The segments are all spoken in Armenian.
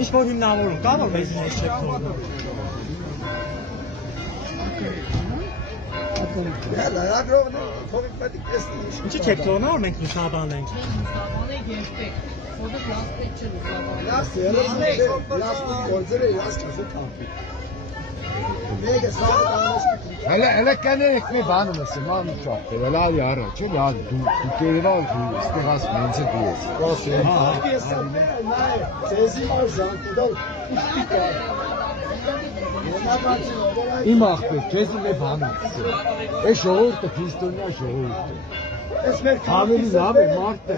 Ինչ որ հիմնավորում կա, որ մեզ ինչ չեք թողնում։ Ինչի չեք թողնում, որ մենք լուսաբան ենք։ Hele kenerek mi bana nasıl mı çok? Hele yara, çok ya Türkiye'de var ki istihas mense diye. İmahbe kesinlikle bana. Şoğurdu pistonla şoğurdu. Hamiliz abi Mart'ta.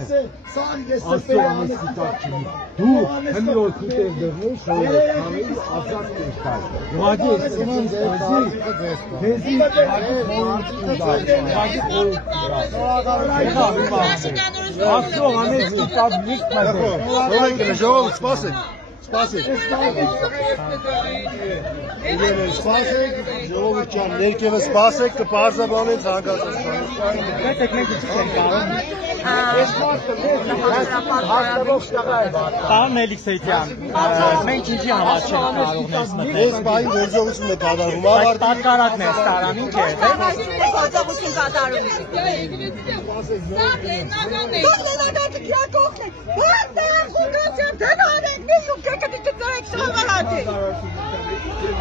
Aslanı sitakçı. Du hem yol tutemde şoğurdu. Hamiliz afzat kuşlar. Vadi esman tezi hadi Aslan hamiliz sitak nikmedi. Sonra şoğurdu spasın. Spasek, Ժողովուրդյան, ներքևը սպասեք, կպարզաբանեն ցանկացածը։ Եկեք մենք ինչ ենք կարող։ Պարոն Էլիքսեյթյան, մենք ինչի համար չենք կարող ներս մտնել։ Այս բանի գործողությունը կատարվում է։ Տակարակն է ստարան, ինչ է։ Գործողություն կատարում։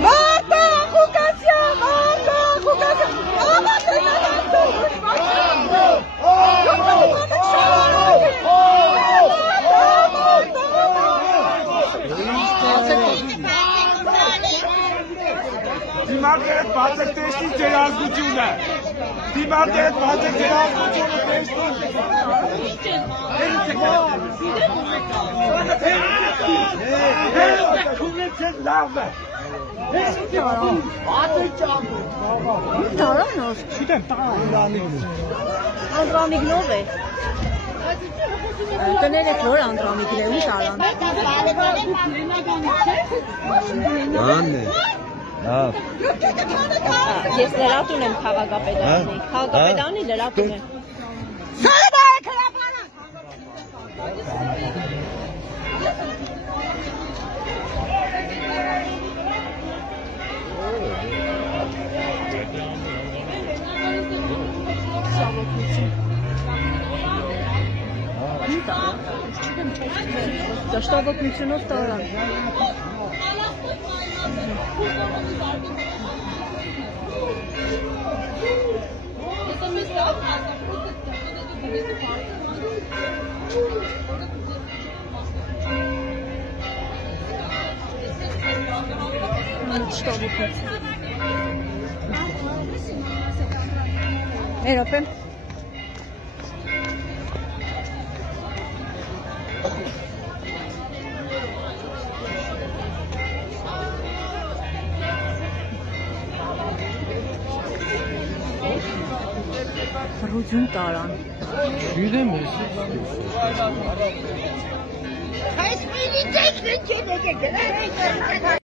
Marta, Jucasia, Marta, Jucasia. Դիմակերտ բացեք տեսնի ձեր ազգությունը։ Դիմակերտ բացեք ձեր ազգությունը տեսնի։ Լավ է։ Տարանով։ Չգիտեմ, Անդրամիգնով է։ Տները որ անդրամիգն է, ու տարան։ Աննե։ Լավ։ Ես լրատուն եմ քաղաքապետարանի։ Քաղաքապետարանի լրատուն եմ։ Սարը է քրապանը։ Դաշտավոտնությունով տարան։ Երբ եմ Ռուջուն տարան։ Չգիտեմ ես։ Այս մինի տեքնիկ է դեկել։